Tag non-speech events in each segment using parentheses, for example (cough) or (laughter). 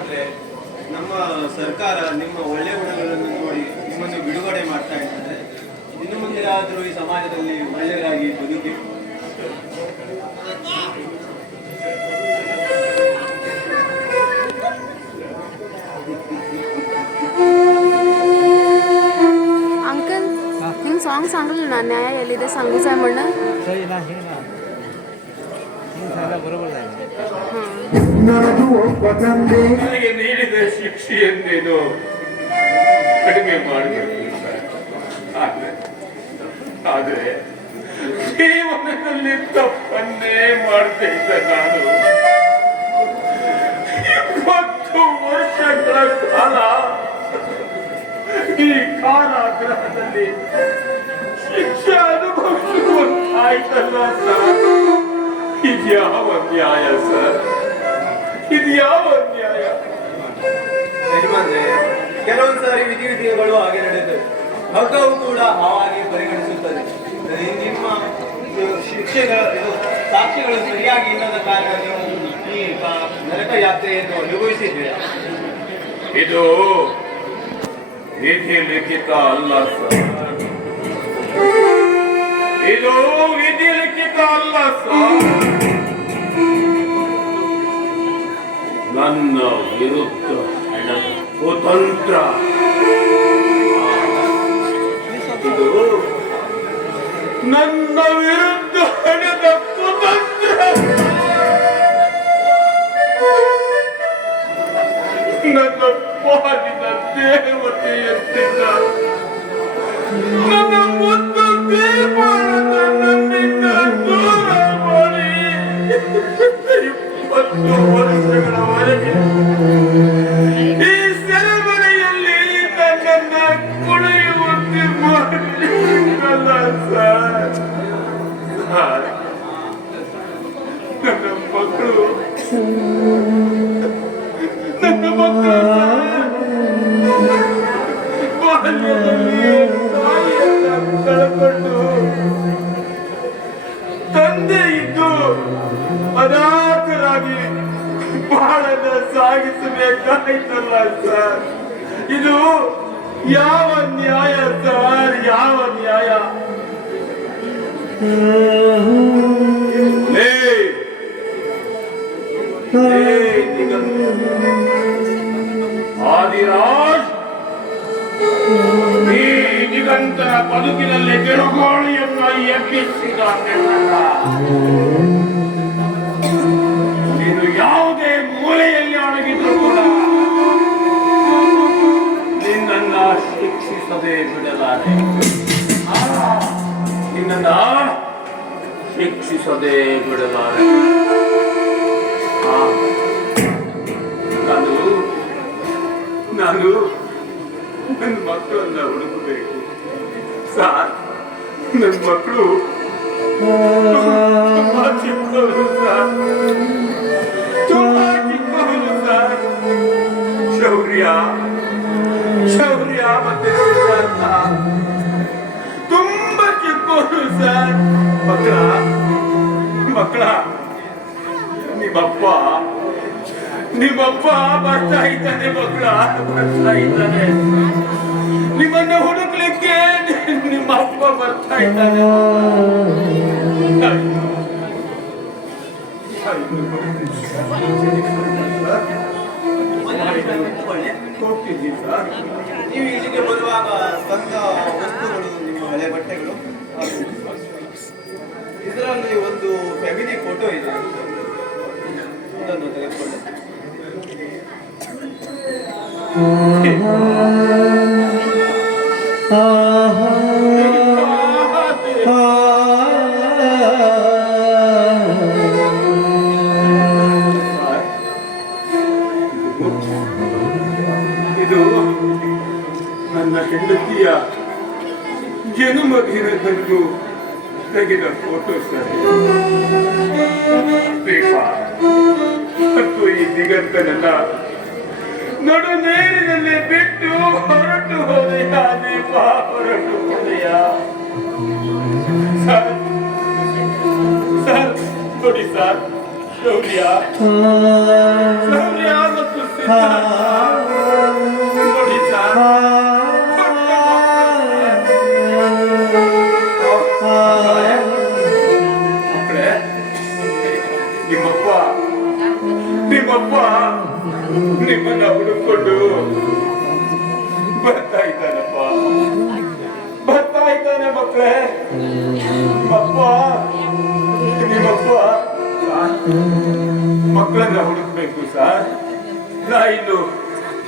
ಆದರೆ ನಮ್ಮ ಸರ್ಕಾರ ನಿಮ್ಮ ಒಳ್ಳೆಯ ಗುಣಗಳನ್ನು ನೋಡಿ ನಿಮ್ಮನ್ನು ಬಿಡುಗಡೆ ಮಾಡ್ತಾ ಇದ್ದಾರೆ. ಇನ್ನು ಮುಂದೆ ಆದರೂ ಈ ಸಮಾಜದಲ್ಲಿ ಒಳ್ಳೆಯದಾಗಿ ಬದುಕಿ. ಅಂಕಲ್ ಹಿಂಗೆ ಸಾಂಗ್ ನಾನು ನ್ಯಾಯ ಎಲ್ಲಿದೆ? ಸಂಗೂಸಾಯ್ ಮಣ್ಣ ನನಗೆ ನೀಡಿದ ಶಿಕ್ಷೆಯನ್ನೇನು ಕಡಿಮೆ ಮಾಡಬೇಕು ಆದರೆ ಜೀವನದಲ್ಲಿ ತಪ್ಪನ್ನೇ ಮಾಡ್ತಾ ಇದ್ದ ನಾನು. ಇಪ್ಪತ್ತು ವರ್ಷಗಳ ಕಾಲ ಈ ಕಾಲಾಗ್ರಹದಲ್ಲಿ ಶಿಕ್ಷೆ ಅನುಭವಿಸುವಂತಾಯ್ತಲ್ಲ ಸರ್ ಇದ್ಯಾವ ನ್ಯಾಯ ಸರ್ ಇದ್ಯಾವ ನ್ಯಾಯ ಯಜಮಾನ್ರೆ ಕೆಲವೊಂದು ಸಾರಿ ಹಾಗೆ ನಡೆಯುತ್ತವೆ ಹಗ್ಗವು ಕೂಡ ಹಾಗೆ ಪರಿಗಣಿಸುತ್ತದೆ. ನಿಮ್ಮ ಇದು ಶಿಕ್ಷೆಗಳ ಸಾಕ್ಷಿಗಳು ಸರಿಯಾಗಿ ಇಲ್ಲದ ಕಾರಣ ನೀವು ಈ ನರಕ ಯಾತ್ರೆಯನ್ನು ಅನುಭವಿಸಿದ್ದೀರಾ? ಇದು ವಿಧಿ ಲಿಖಿತ ಅಲ್ಲ, ಸರ್. ಇದು ವಿಧಿ ನನ್ನ ವಿರುದ್ಧ ಕುತಂತ್ರ. ಇದು ನನ್ನ ವಿರುದ್ಧ ನಡೆದ ಕುತಂತ್ರ. ನನ್ನ ಪಾಲಿನ ದೇವತೆ ನನ್ನ ಇಪ್ಪತ್ತು ವರ್ಷಗಳವರೆಗೆ ಈ ಸಾಗಿಸಬೇಕಾಯ್ತಲ್ಲ ಸರ್. ಇದು ಯಾವ ನ್ಯಾಯ ಸರ್? ಯಾವ ನ್ಯಾಯ. ಆದಿರಾಜ್. ಈ ದಿಗಂತರ ಬದುಕಿನಲ್ಲಿ ತಿರುಗೋಳಿಯನ್ನು ಎಬ್ಬಿಸಿದ ಬಿಡಲಾರೆ. ನಿನ್ನ ಶಿಕ್ಷಿಸದೆ ಬಿಡಲಾರೆ. ನಾನು ನಾನು ನನ್ನ ಮಕ್ಕಳನ್ನ ಹುಡುಕಬೇಕು. ಸಾರ್, ನನ್ನ ಮಕ್ಕಳು ತುಂಬಾ ಚಿಕ್ಕವರು ಸರ್. ತುಂಬಾ ಚಿಕ್ಕವರು ಸಾರ್. ಶೌರ್ಯ ಶೌರ್ಯ ಮತ್ತೆ ತುಂಬಾ ಚಿಕ್ಕವರು ಸರ್ ಮಕ್ಕಳ ಮಕ್ಕಳ ನಿಮ್ಮಪ್ಪ ನಿಮ್ಮಪ್ಪ ಬರ್ತಾ ಇದ್ದಾನೆ ಮಕ್ಕಳ ಬರ್ತಾ ಇದ್ದಾನೆ ನಿಮ್ಮನ್ನ ಹುಡುಕ್ಲಿಕ್ಕೆ ನಿಮ್ಮ ಅಪ್ಪ ಬರ್ತಾ ಇದ್ದಾನೆ ಮನೆಯಲ್ಲಿ ಕೂತ್ಕೊಳ್ಳಿ. ಹೋಗ್ತಿದ್ದೀನಿ ಸರ್ ನೀವು ಇಲ್ಲಿಗೆ ತಂದ ವಸ್ತುಗಳು ನಿಮ್ಮ ಹಳೆ ಬಟ್ಟೆಗಳು. ಇದರಲ್ಲಿ ಒಂದು ಫ್ಯಾಮಿಲಿ ಫೋಟೋ ಇದೆ. ಅದನ್ನು ತೆಗೆದುಕೊಳ್ಳಿ. ಹೆಂಡತಿಯ ಜನ್ಮದಿನದಂದು ತೆಗೆದ ಫೋಟೋ ಸರ್. ಮತ್ತು ಈ ದಿಗಂತನನ್ನ ನಡು ನೇರಿನಲ್ಲಿ ಬಿಟ್ಟು ಹೊರಟು ಹೋದೆಯ ದೀಪ? ಹೊರಟು ಹೋದೆಯ? ಸರ್ ಸರ್, ನೋಡಿ ಸರ್, ಶೌರ್ಯ. ಶೌರ್ಯ ಮತ್ತು ಸಿದ್ಧ ನೋಡಿ ಸರ್. ಇದ್ದಾನೆ ಮಕ್ಕಳೇ. ಅಪ್ಪ ನಿಮ್ಮಪ್ಪ ಮಕ್ಕಳನ್ನ ಹುಡುಕ್ಬೇಕು ಸರ್. ನಾ ಇನ್ನು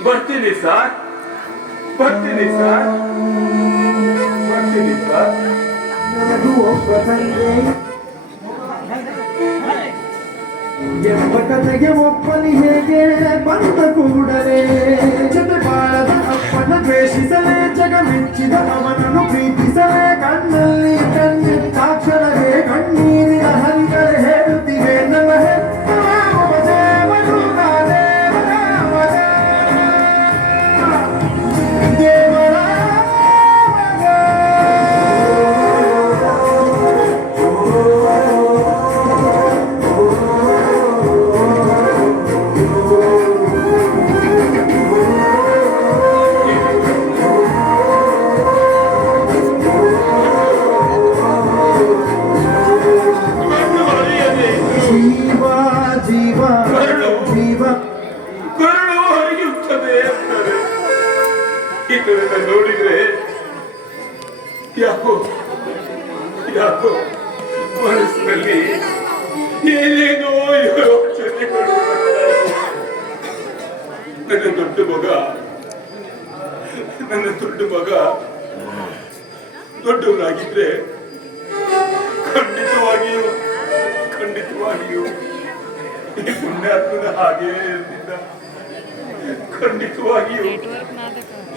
ಬರ್ತೀನಿ ಸರ್. ಬರ್ತೀನಿ ಸರ್. ಬರ್ತೀನಿ ಸರ್. ಎಂಬಕತೆಗೆ ಒಪ್ಪಲಿ ಹೇಗೆ ಬಂದ ಕೂಡಲೇ? ಜೊತೆ ಬಾಳದ ಅಪ್ಪನ ದ್ವೇಷಿಸಲೇ, ಜಗ ಮೆಚ್ಚಿದ ಅವನನ್ನು ಪ್ರೀತಿಸಲೇ, ಕಣ್ಣಲ್ಲಿ ಕಣ್ಣಿಟ್ಟಾಕ್ಷಣವೇ ಕಣ್ಣೀರಿನ ಹರಿಗಳೇ. ಇದನ್ನ ನೋಡಿದ್ರೆ ಯಾಕೋ ಯಾಕೋ ಮನಸ್ಸಿನಲ್ಲಿ ಏನೇನೋ ಯೋಚನೆ ನನ್ನ ದೊಡ್ಡ ಮಗ, ನನ್ನ ದೊಡ್ಡ ಮಗ ದೊಡ್ಡವರಾಗಿದ್ರೆ ಖಂಡಿತವಾಗಿಯೂ ಖಂಡಿತವಾಗಿಯೂ ಈ ಪುಣ್ಯಾತ್ಮನ ಹಾಗೆ ಖಂಡಿತವಾಗಿಯೂ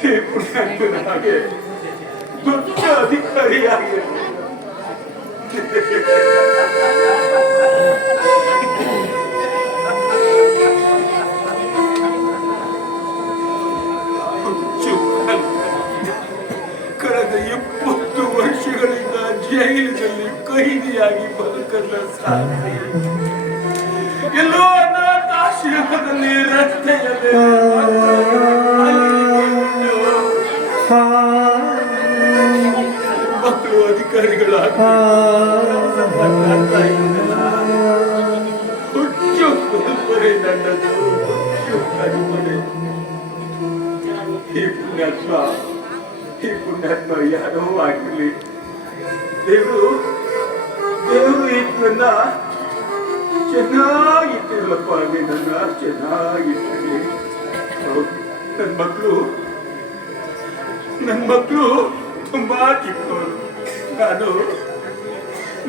ಈ ಪುಣ್ಯಾತ್ಮನ (laughs) ಹಾಗೆ ದೊಡ್ಡ ಅಧಿಕಾರಿಯಾಗಿ ಕಳೆದ ಇಪ್ಪತ್ತು ವರ್ಷಗಳಿಂದ ಜೈಲಿನಲ್ಲಿ ಕೈದಿಯಾಗಿ ಬದುಕನ್ನ ಸಾಧಿಸಿ ಎಲ್ಲೋ ಅನಾಥಾಶ್ರಮದಲ್ಲಿ ರಸ್ತೆಯಲ್ಲಿ ಮಕ್ಕಳು ಅಧಿಕಾರಿಗಳಾಗಿ ಹುಚ್ಚು ಕಲ್ಪನೆ ನನ್ನದು ಹುಚ್ಚು ಕಲ್ಪನೆ ಈ ಪುಣ್ಯಾತ್ಮ ಈ ಪುಣ್ಯಾತ್ಮ ಯಾರೋ ದೇವರು ದೇವರು ನನ್ನ ಮಕ್ಕಳು ನನ್ನ ಮಕ್ಕಳು ತುಂಬಾ ಚಿಕ್ಕವರು ನಾನು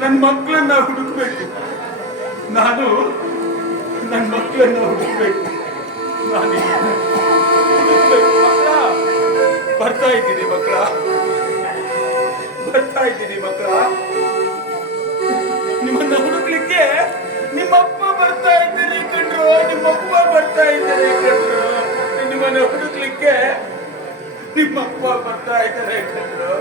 ನನ್ನ ಮಕ್ಕಳನ್ನ ಹುಡುಕ್ಬೇಕು. ನಾನು ನನ್ನ ಮಕ್ಕಳನ್ನ ಹುಡುಕ್ಬೇಕು. ನಾನು ಬರ್ತಾ ಇದ್ದೀನಿ ಮಕ್ಕಳ ಬರ್ತಾ ಇದ್ದೀನಿ ಮಕ್ಕಳ ನಿಮ್ಮನ್ನ ಹುಡುಕ್ಲಿಕ್ಕೆ ನಿಮ್ಮಪ್ಪ ಬರ್ತಾ ಇದ್ದೀರಿ ಕಣ್ರು. ನಿಮ್ಮಪ್ಪ ಬರ್ತಾ ಇದ್ದಾರೆ ಕಣ್ರು. ನಿಮ್ಮನ್ನ ಹುಡುಕ್ಲಿಕ್ಕೆ ನಿಮ್ಮಪ್ಪ ಬರ್ತಾ ಇದ್ದಾರೆ ಕಣ್ರು.